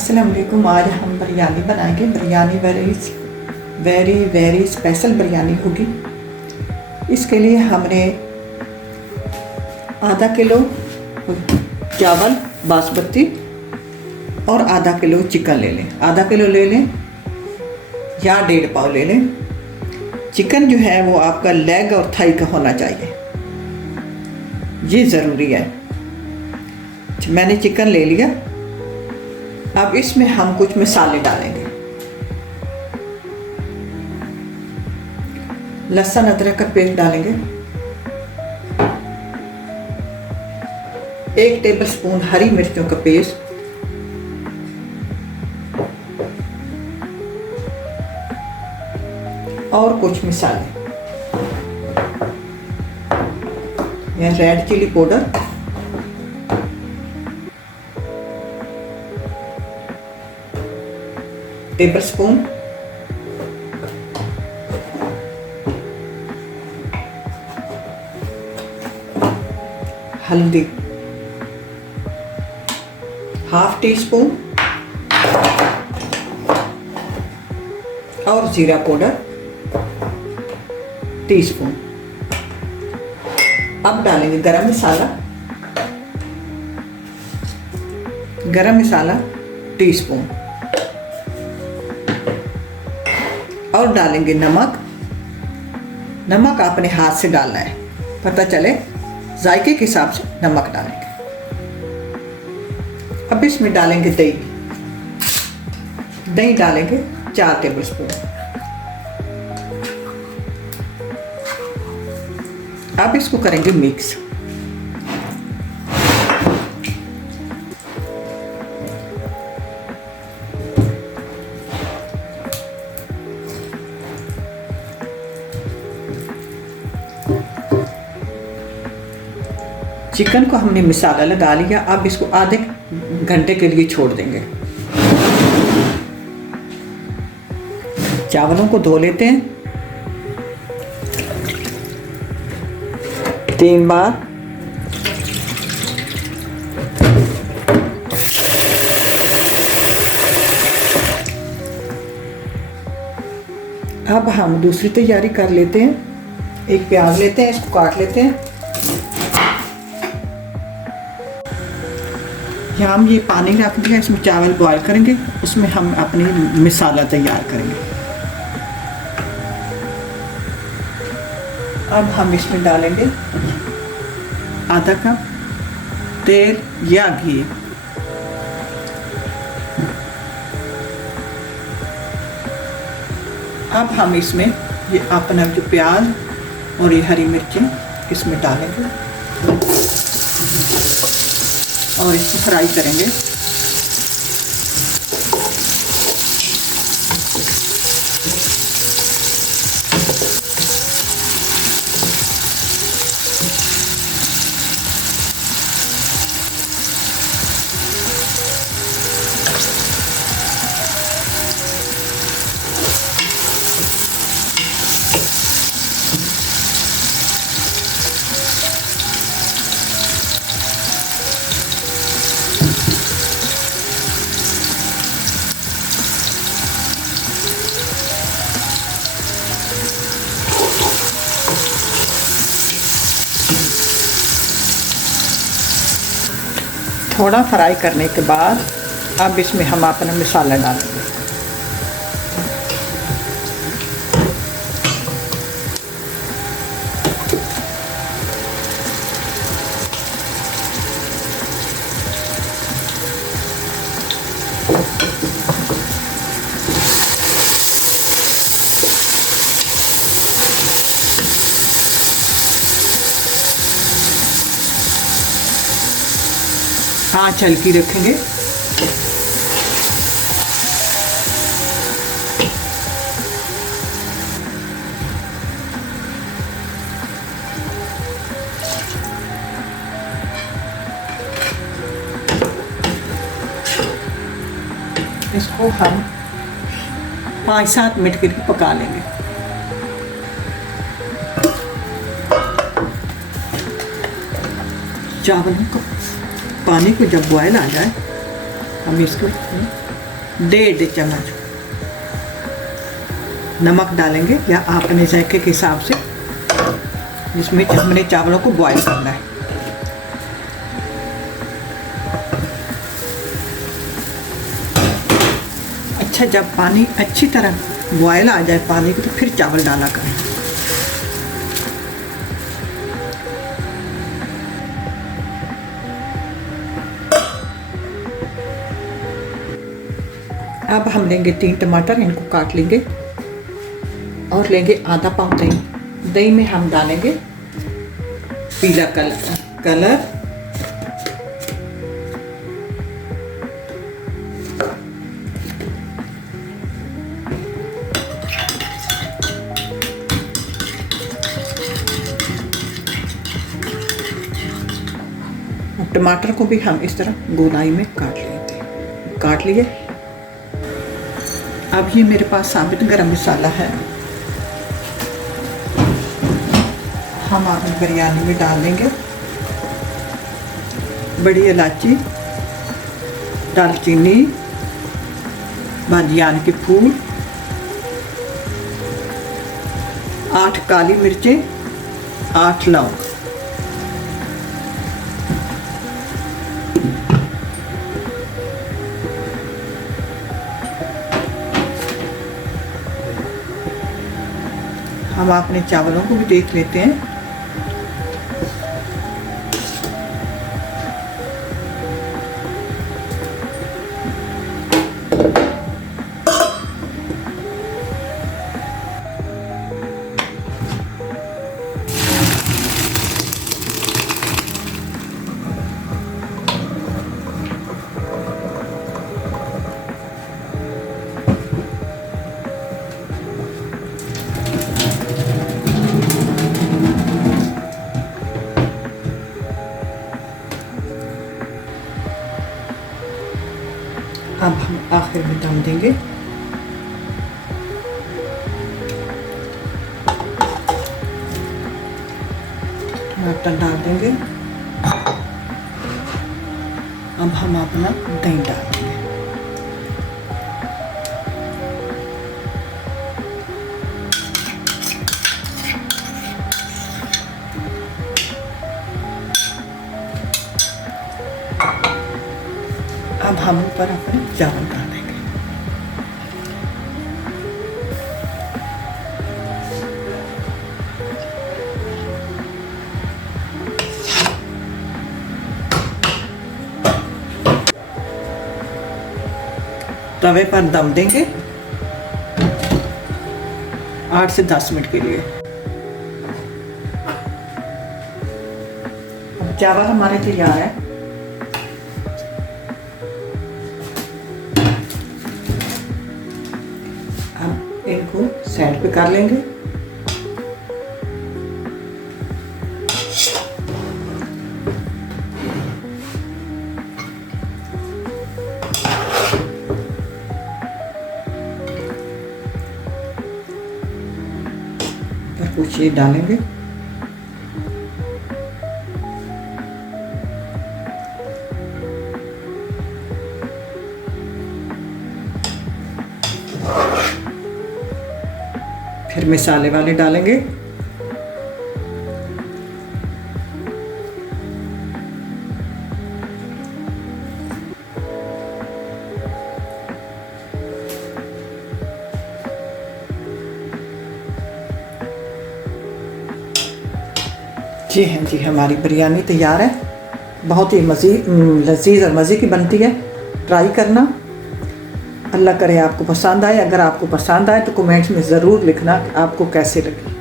अस्सलाम वालेकुम। आज हम बिरयानी बनाएंगे। बिरयानी वेरी स्पेशल बिरयानी होगी। इसके लिए हमने आधा किलो चावल बासमती और आधा किलो चिकन ले लें। आधा किलो ले लें या 1.5 पाव ले लें। चिकन जो है वो आपका लेग और थाई का होना चाहिए, ये ज़रूरी है। मैंने चिकन ले लिया। अब इसमें हम कुछ मसाले डालेंगे। लहसुन अदरक का पेस्ट डालेंगे, 1 टेबलस्पून हरी मिर्चों का पेस्ट, और कुछ मसाले, यह रेड चिली पाउडर, टेबलस्पून, हल्दी, ½ टीस्पून और जीरा पाउडर टीस्पून। अब डालेंगे गरम मसाला टीस्पून और डालेंगे नमक आपने हाथ से डालना है, पता चले जायके के हिसाब से नमक डालेंगे। अब इसमें डालेंगे दही डालेंगे 4 टेबलस्पून। अब इसको करेंगे मिक्स। चिकन को हमने मसाला लगा लिया। अब इसको आधे घंटे के लिए छोड़ देंगे। चावलों को धो लेते हैं 3 बार। अब हम दूसरी तैयारी कर लेते हैं। एक प्याज लेते हैं, इसको काट लेते हैं। यहाँ हम ये पानी रख दिया, इसमें चावल बॉयल करेंगे, उसमें हम अपनी मसाला तैयार करेंगे। अब हम इसमें डालेंगे आधा कप तेल या घी। अब हम इसमें ये अपना जो प्याज और ये हरी मिर्चें इसमें डालेंगे और इसको फ्राई करेंगे। थोड़ा फ्राई करने के बाद अब इसमें हम अपना मसाला डालेंगे। आँच हल्की रखेंगे। इसको हम 5-7 मिनट के लिए पका लेंगे। चावलों को पानी को जब बॉयल आ जाए हम इसको 1.5 चम्मच नमक डालेंगे, या अपने जायके के हिसाब से, जिसमें हमने चावलों को बॉईल करना है। अच्छा, जब पानी अच्छी तरह बॉयल आ जाए पानी को, तो फिर चावल डाला करें। अब हम लेंगे 3 टमाटर, इनको काट लेंगे और लेंगे आधा पाव दही। दही में हम डालेंगे पीला कलर, टमाटर को भी हम इस तरह गोलाई में काट लिए। अब ये मेरे पास साबित गरम मसाला है, हम अपनी बिरयानी में डाल देंगे। बड़ी इलायची, दालचीनी, बादियान के फूल, 8 काली मिर्चें, 8 लौंग। हम अपने चावलों को भी देख लेते हैं। अब हम आखिर में दम देंगे। टमाटर डाल देंगे। अब हम अपना दही डाल देंगे। अब हम ऊपर अपने चावल डाल देंगे। तवे पर दम देंगे 8 से 10 मिनट के लिए। चावल हमारे तैयार है। अब इनको साइड पे कर लेंगे। कुछ ये डालेंगे। फिर मसाले वाले डालेंगे। जी हाँ जी, हमारी बिरयानी तैयार है। बहुत ही लजीज और मज़े की बनती है। ट्राई करना। अल्लाह करे आपको पसंद आए। अगर आपको पसंद आए तो कमेंट्स में ज़रूर लिखना कि आपको कैसे लगी।